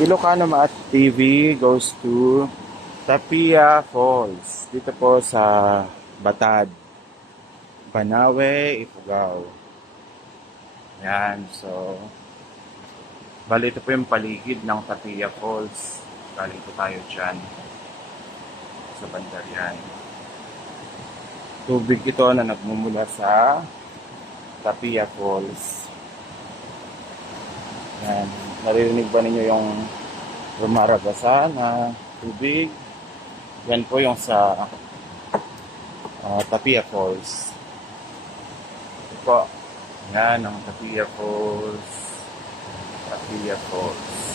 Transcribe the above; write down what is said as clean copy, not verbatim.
Ilocano Maat TV goes to Tapia Falls. Dito po sa Batad, Banawe, Ifugao. Yan, so bali ito po yung paligid ng Tapia Falls. Bali ito tayo dyan sa bandar yan. Tubig ito na nagmumula sa Tapia Falls. Yan, naririnig ba ninyo yung rumaragasa na tubig? Yan po yung sa Tapia Falls. Ito po. Yan ang Tapia Falls. Tapia Falls.